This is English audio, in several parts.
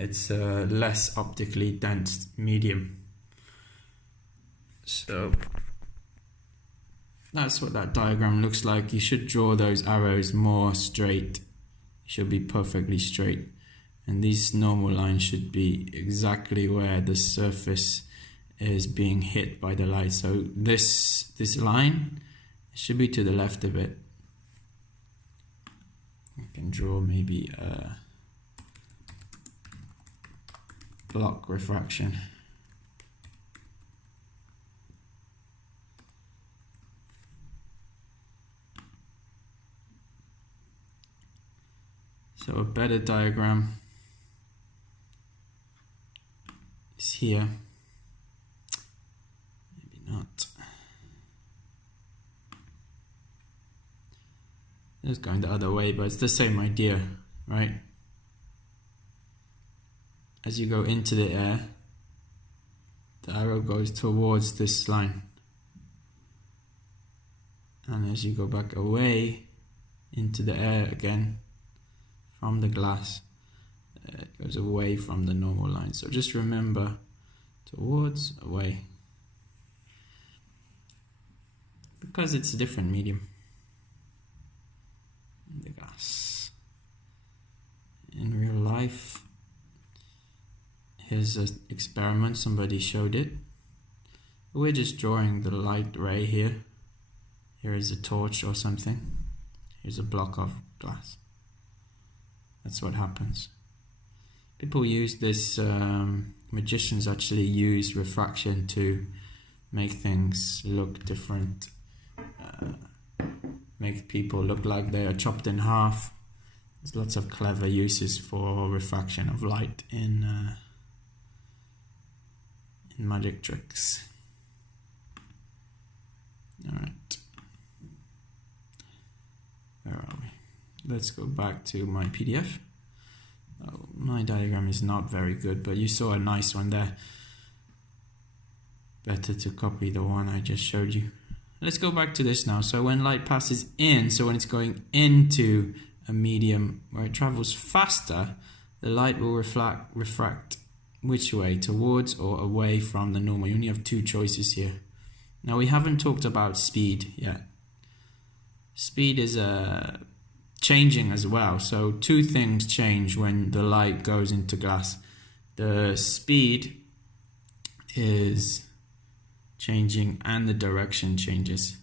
it's a less optically dense medium. So that's what that diagram looks like. You should draw those arrows more straight. It should be perfectly straight. And these normal lines should be exactly where the surface is being hit by the light. So this line should be to the left a bit. I can draw maybe a block refraction. So a better diagram is here. Maybe not. It's going the other way, but it's the same idea, right? As you go into the air, the arrow goes towards this line. And as you go back away into the air again, from the glass, it goes away from the normal line. So just remember, towards, away, because it's a different medium. The glass. In real life, here's an experiment, somebody showed it. We're just drawing the light ray here. Here is a torch or something. Here's a block of glass. That's what happens. People use this, magicians actually use refraction to make things look different, make people look like they are chopped in half. There's lots of clever uses for refraction of light in magic tricks. Alright. Where are we? Let's go back to my PDF. Oh, my diagram is not very good, but you saw a nice one there. Better to copy the one I just showed you. Let's go back to this now. So when light passes in, so when it's going into a medium where it travels faster, the light will refract which way? Towards or away from the normal. You only have two choices here. Now we haven't talked about speed yet. Speed is changing as well. So two things change when the light goes into glass. The speed is changing and the direction changes.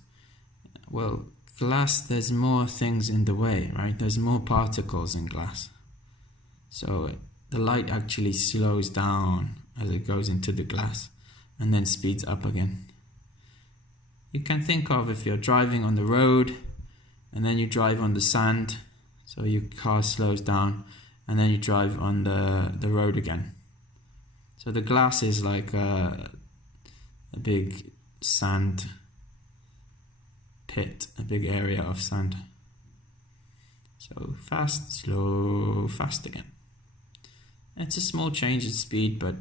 Well, glass, there's more things in the way, right? There's more particles in glass. So the light actually slows down as it goes into the glass and then speeds up again. You can think of if you're driving on the road and then you drive on the sand, so your car slows down, and then you drive on the road again. So the glass is like a big sand pit, a big area of sand. So fast, slow, fast again. It's a small change in speed, but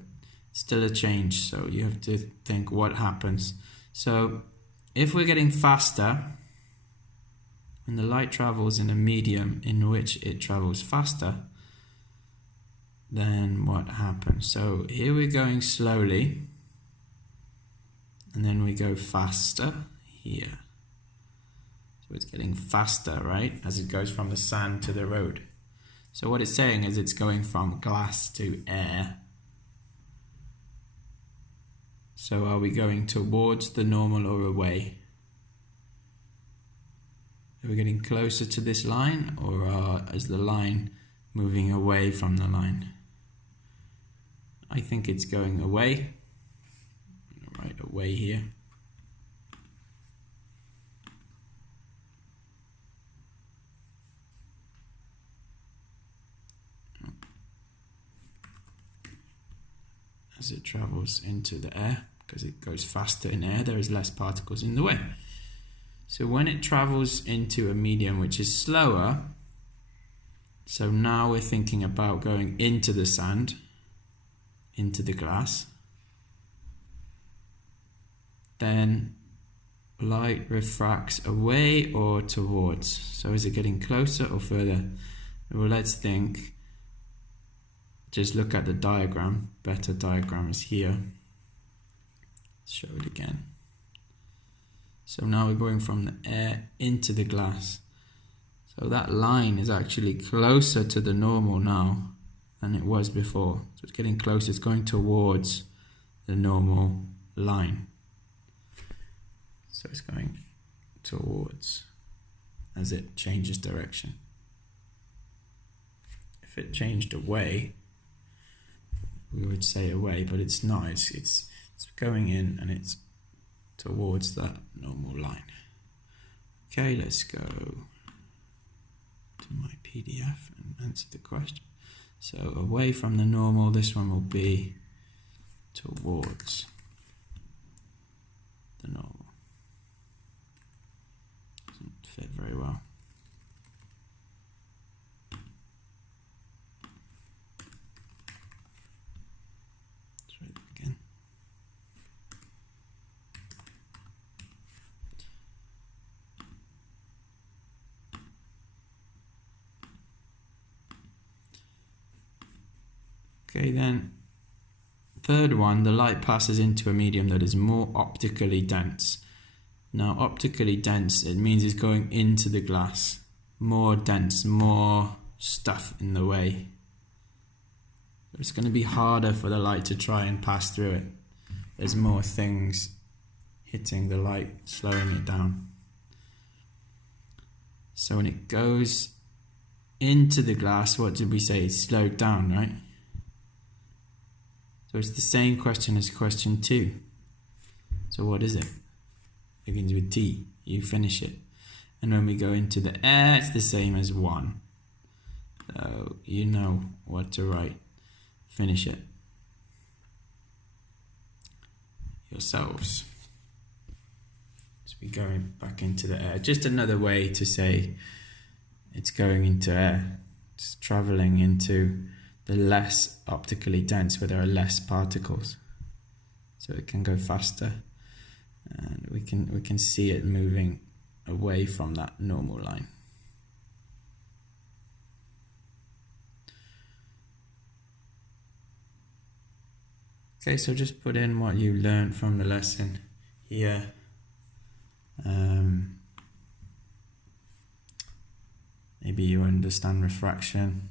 still a change, so you have to think what happens. So if we're getting faster, when the light travels in a medium in which it travels faster, then what happens? So here we're going slowly, and then we go faster here. So it's getting faster, right, as it goes from the sand to the road. So what it's saying is it's going from glass to air. So are we going towards the normal or away? Are we getting closer to this line, or is the line moving away from the line? I think it's going away. Right away here. As it travels into the air, because it goes faster in air, there is less particles in the way. So when it travels into a medium which is slower, so now we're thinking about going into the sand, into the glass, then light refracts away or towards. So is it getting closer or further? Well, let's think just look at the diagram. Better diagram is here. Let's show it again. So now we're going from the air into the glass. So that line is actually closer to the normal now than it was before. So it's getting closer, it's going towards the normal line. So it's going towards as it changes direction. If it changed away, we would say away, but it's not. It's going in and it's towards that normal line. Okay, let's go to my PDF and answer the question. So away from the normal, this one will be towards the normal. Doesn't fit very well. Let's try that again. Okay, then third one, the light passes into a medium that is more optically dense. Now optically dense, it means it's going into the glass. More dense, more stuff in the way. It's going to be harder for the light to try and pass through it. There's more things hitting the light, slowing it down. So when it goes into the glass, what did we say? It's slowed down, right? So it's the same question as question 2. So what is it? It begins with T. You finish it. And when we go into the air, it's the same as 1. So you know what to write. Finish it yourselves. So we're going back into the air. Just another way to say it's going into air. It's traveling into the less optically dense, where there are less particles, so it can go faster, and we can see it moving away from that normal line. Okay, so just put in what you learned from the lesson here. Maybe you understand refraction.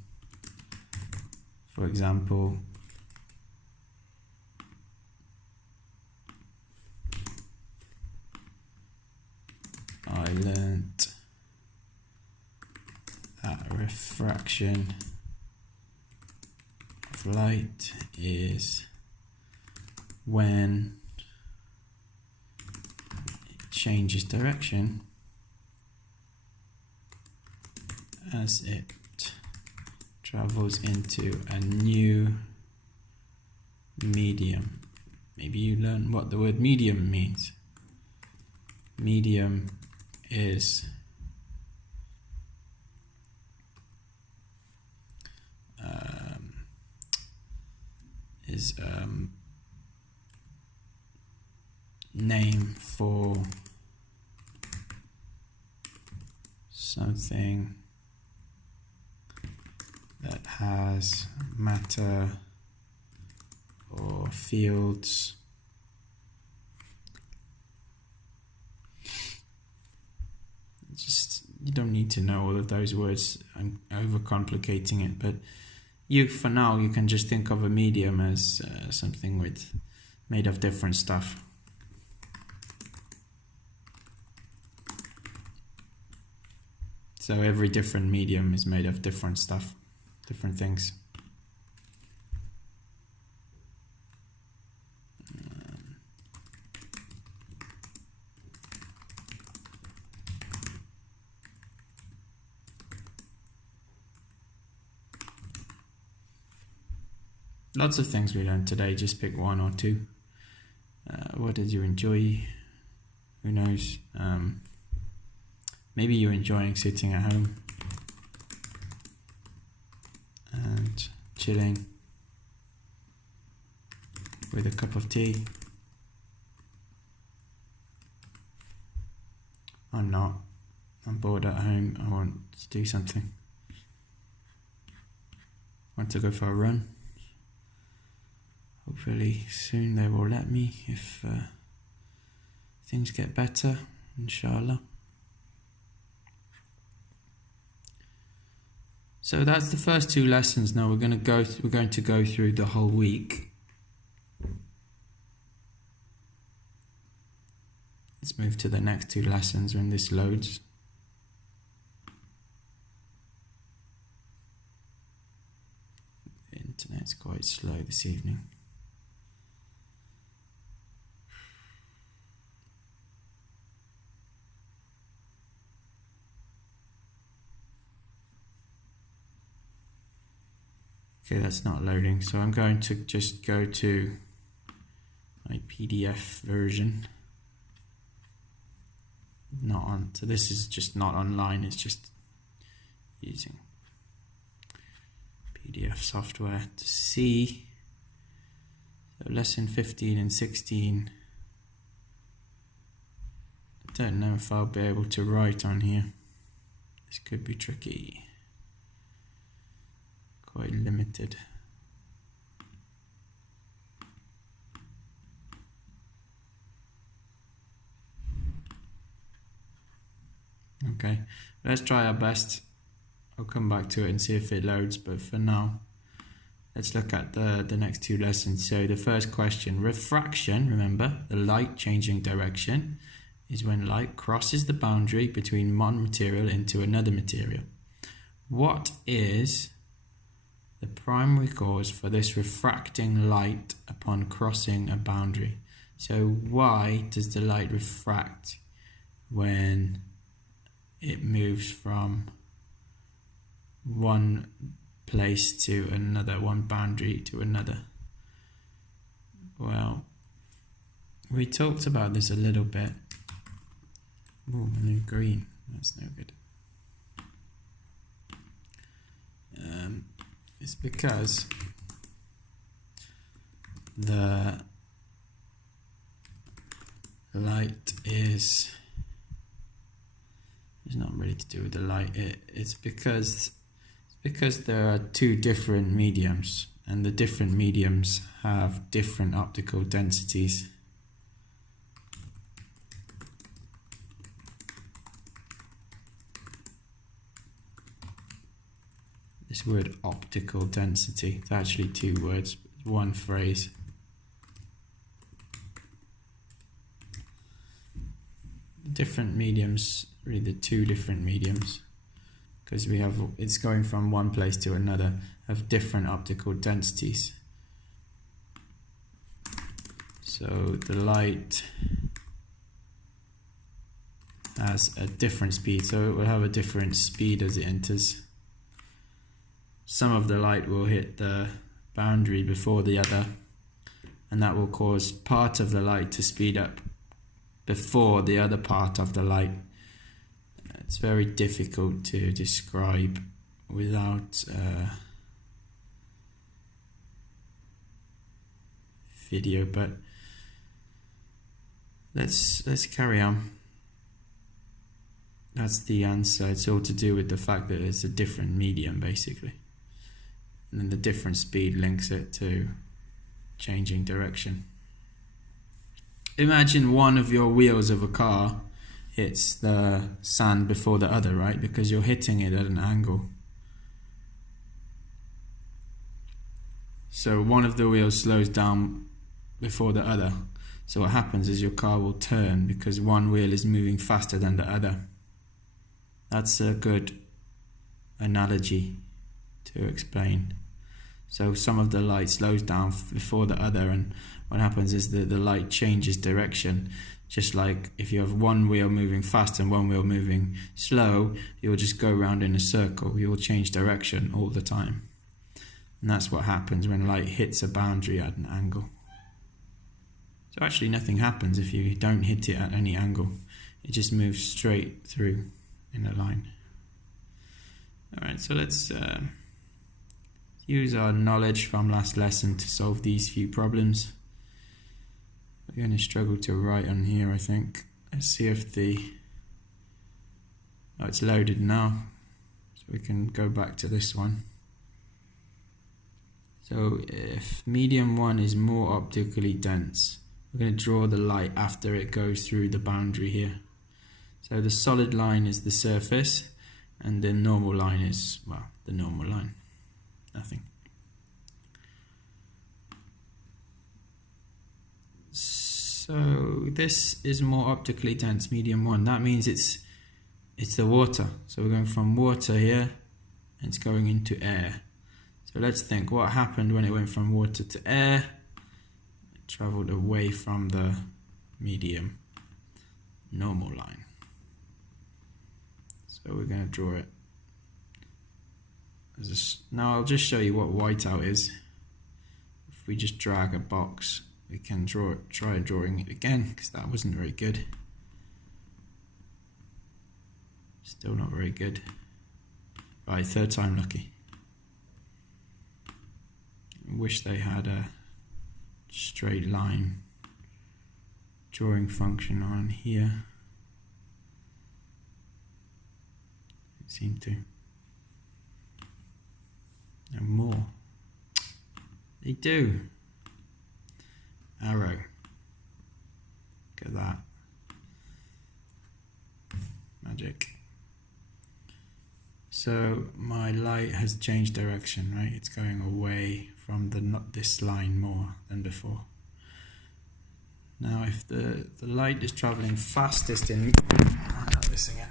For example, I learnt that refraction of light is when it changes direction as it travels into a new medium. Maybe you learn what the word medium means. Medium is name for something that has matter or fields just, you don't need to know all of those words. I'm overcomplicating it, but for now you can just think of a medium as something made of different stuff. So every different medium is made of different stuff, different things. Lots of things we learned today, just pick one or two. What did you enjoy? Who knows? Maybe you're enjoying sitting at home and chilling with a cup of tea. I'm not. I'm bored at home. I want to do something. Want to go for a run. hopefully soon they will let me if things get better, inshallah. So that's the first 2 lessons. Now we're going to go through the whole week. Let's move to the next 2 lessons when this loads. The internet's quite slow this evening. Okay, that's not loading, so I'm going to just go to my PDF version. Not on, so this is just not online, it's just using PDF software to see. So lesson 15 and 16. I don't know if I'll be able to write on here. This could be tricky. Quite limited. Okay, let's try our best. I'll come back to it and see if it loads, but for now let's look at the next 2 lessons. So the first question, refraction, remember the light changing direction is when light crosses the boundary between one material into another material. What is the primary cause for this refracting light upon crossing a boundary? So why does the light refract when it moves from one place to another, one boundary to another? Well, we talked about this a little bit. Oh, new green, that's no good. It's because the light is not really to do with the light. It's because there are 2 different mediums, and the different mediums have different optical densities. This word optical density, it's actually 2 words, one phrase. Different mediums, really the 2 different mediums, because we have, it's going from one place to another, have different optical densities. So the light has a different speed, so it will have a different speed as it enters. Some of the light will hit the boundary before the other, and that will cause part of the light to speed up before the other part of the light. It's very difficult to describe without video, but let's carry on. That's the answer. It's all to do with the fact that it's a different medium, basically. And then the different speed links it to changing direction. Imagine one of your wheels of a car hits the sand before the other, right? Because you're hitting it at an angle. So one of the wheels slows down before the other. So what happens is your car will turn because one wheel is moving faster than the other. That's a good analogy to explain. So some of the light slows down before the other, and what happens is that the light changes direction. Just like if you have one wheel moving fast and one wheel moving slow, you'll just go around in a circle. You'll change direction all the time. And that's what happens when light hits a boundary at an angle. So actually nothing happens if you don't hit it at any angle. It just moves straight through in a line. Alright, so let's use our knowledge from last lesson to solve these few problems. We're going to struggle to write on here, I think. Let's see if oh, it's loaded now. So we can go back to this one. So if medium 1 is more optically dense, we're going to draw the light after it goes through the boundary here. So the solid line is the surface, and the normal line is, well, the normal line, nothing. So this is more optically dense, medium 1. That means it's the water. So we're going from water here, and it's going into air. So let's think what happened when it went from water to air. It traveled away from the medium normal line. So we're going to draw it. Now I'll just show you what whiteout is. If we just drag a box, we can draw it, try drawing it again, because that wasn't very good. Still not very good. Right, third time lucky. I wish they had a straight line drawing function on here. It seemed to. No more. They do. Arrow. Look at that. Magic. So my light has changed direction, right? It's going away from this line more than before. Now if the light is traveling fastest in... this again.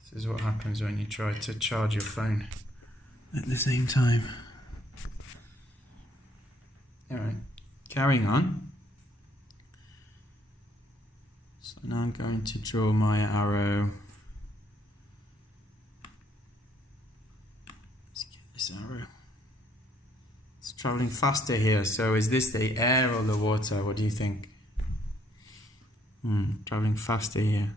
This is what happens when you try to charge your phone at the same time. Alright, carrying on. So now I'm going to draw my arrow. Let's get this arrow. It's traveling faster here, so is this the air or the water? What do you think? Traveling faster here.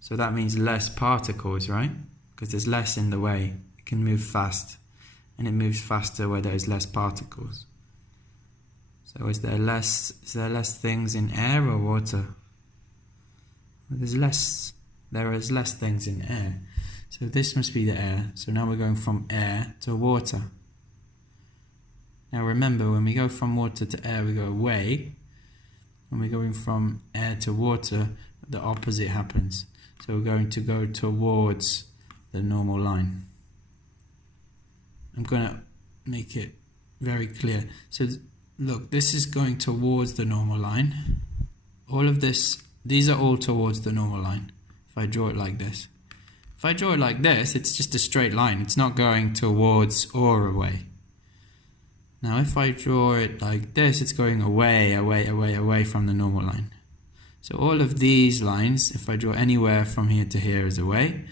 So that means less particles, right? Because there's less in the way. It can move fast, and it moves faster where there's less particles. So is there less things in air or water? Well, there is less things in air. So this must be the air. So now we're going from air to water. Now remember, when we go from water to air, we go away. When we're going from air to water, the opposite happens. So we're going to go towards the normal line. I'm going to make it very clear. So look, this is going towards the normal line. All of this, these are all towards the normal line. If I draw it like this. If I draw it like this, it's just a straight line. It's not going towards or away. Now if I draw it like this, it's going away, away, away, away from the normal line. So all of these lines, if I draw anywhere from here to here, is away.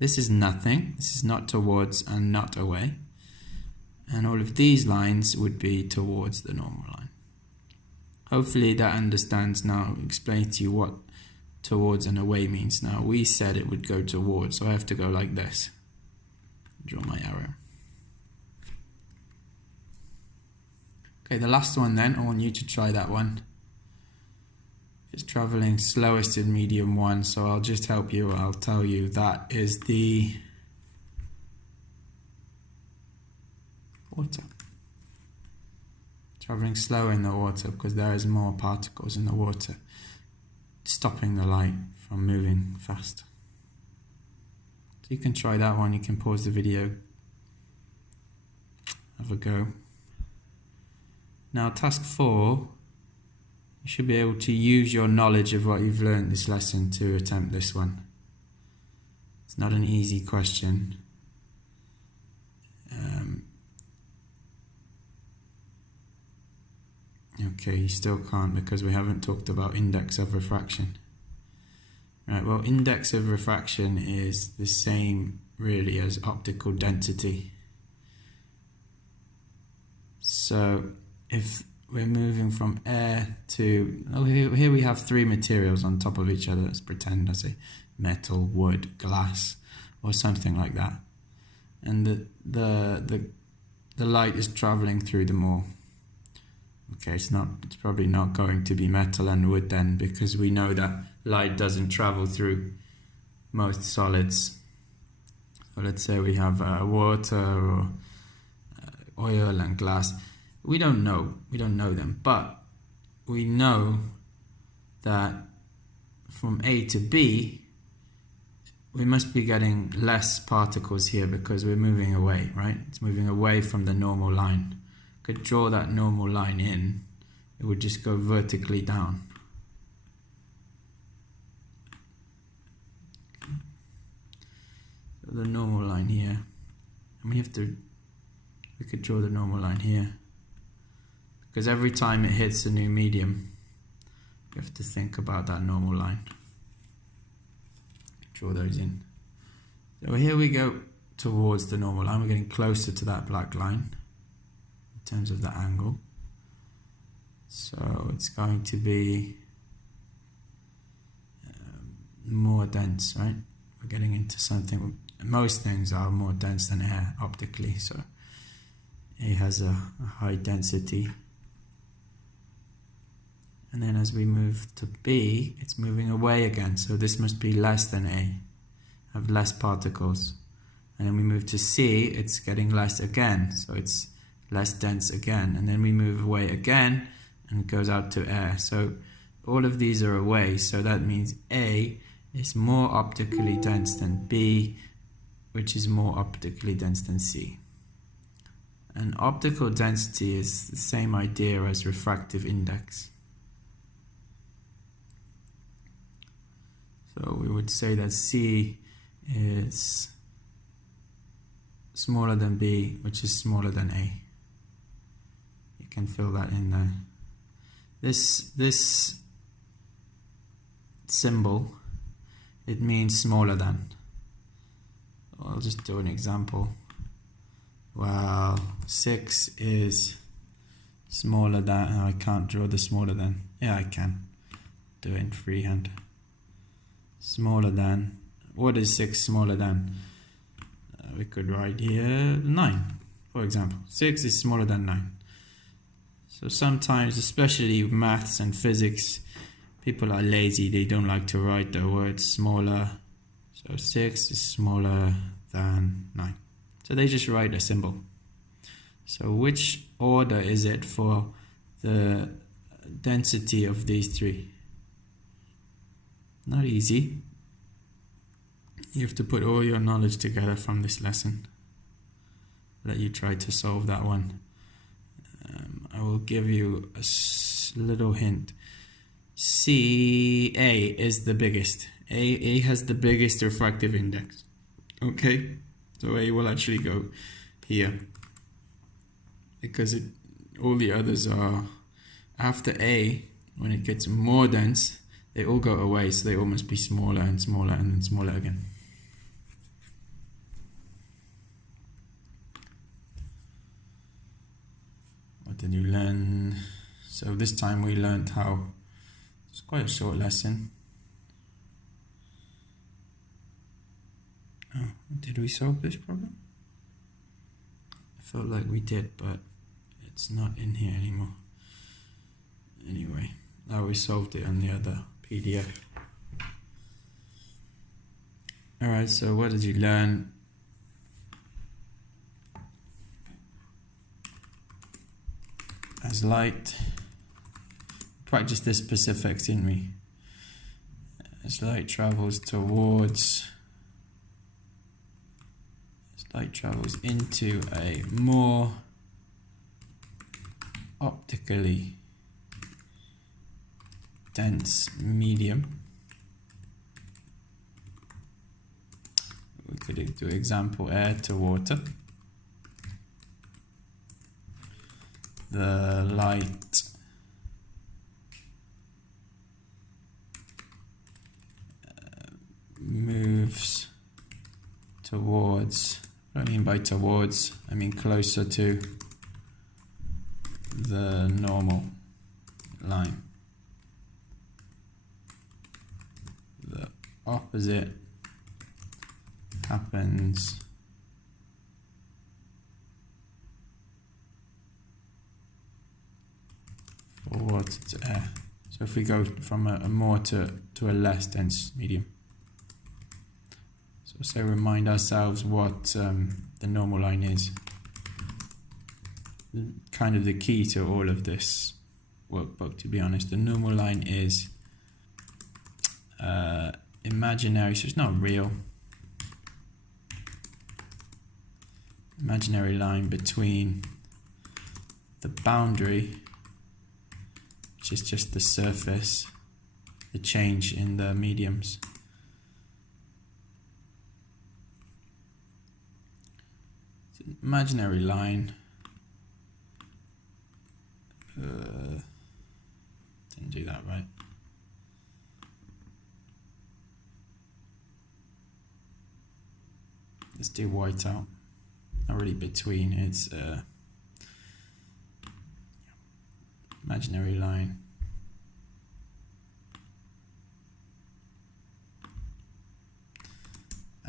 This is nothing. This is not towards and not away. And all of these lines would be towards the normal line. Hopefully that understands now, explain to you what towards and away means. Now we said it would go towards, so I have to go like this. Draw my arrow. Okay, the last one then, I want you to try that one. It's traveling slowest in medium 1, so I'll just help you. I'll tell you that is the water. Traveling slower in the water because there is more particles in the water, stopping the light from moving fast. So you can try that one. You can pause the video, have a go. Now task 4. You should be able to use your knowledge of what you've learned this lesson to attempt this one. It's not an easy question. Okay, you still can't because we haven't talked about index of refraction. Right, well, index of refraction is the same really as optical density. So if we're moving from air to... Oh, here we have 3 materials on top of each other. Let's pretend I say metal, wood, glass, or something like that. And the light is traveling through them all. Okay, it's probably not going to be metal and wood then, because we know that light doesn't travel through most solids. So let's say we have water or oil and glass. We don't know them, but we know that from A to B, we must be getting less particles here because we're moving away, right? It's moving away from the normal line. Could draw that normal line in, it would just go vertically down. So the normal line here, and we could draw the normal line here, because every time it hits a new medium, you have to think about that normal line. Draw those in. So here we go towards the normal line. We're getting closer to that black line in terms of the angle. So it's going to be more dense, right? We're getting into something. Most things are more dense than air optically, so A has a high density. And then as we move to B, it's moving away again. So this must be less than A, have less particles. And then we move to C, it's getting less again. So it's less dense again. And then we move away again and it goes out to air. So all of these are away. So that means A is more optically dense than B, which is more optically dense than C. And optical density is the same idea as refractive index. So we would say that C is smaller than B, which is smaller than A. You can fill that in there. This symbol, it means smaller than. I'll just do an example. Well, 6 is smaller than. Oh, I can't draw the smaller than. Yeah, I can. Do it in freehand. Smaller than. What is 6 smaller than? We could write here 9, for example. 6 is smaller than 9. So sometimes, especially maths and physics, people are lazy. They don't like to write the word smaller. So 6 is smaller than 9. So they just write a symbol. So which order is it for the density of these three? Not easy. You have to put all your knowledge together from this lesson. Let you try to solve that one. I will give you a little hint. CA is the biggest. A has the biggest refractive index. Okay, so A will actually go here because all the others are after A. When it gets more dense, they all go away, so they all must be smaller and smaller and then smaller again. What did you learn? So this time we learned how. It's quite a short lesson. Oh, did we solve this problem? I felt like we did, but it's not in here anymore. Anyway, now we solved it on the other PDF. Alright, so what did you learn? As light, practice this specifics, didn't we? As light travels into a more optically dense medium. We could do example air to water. The light moves towards, what do I mean by towards? I mean closer to the normal line. The opposite happens for water to air. So if we go from a more to a less dense medium. So remind ourselves what the normal line is. Kind of the key to all of this workbook, to be honest. The normal line is imaginary, so it's not real. Imaginary line between the boundary, which is just the surface, the change in the mediums, it's an imaginary line. Didn't do that right. Let's do white out. Not really between, it's imaginary line.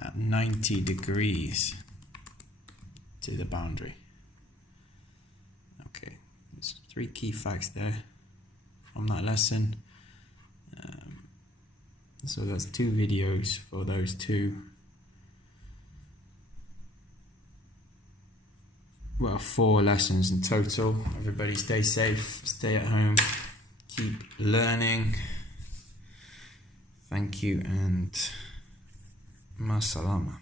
At 90 degrees to the boundary. Okay, there's 3 key facts there from that lesson. So that's 2 videos for those 2. Well, 4 lessons in total. Everybody stay safe, stay at home, keep learning. Thank you and ma salama.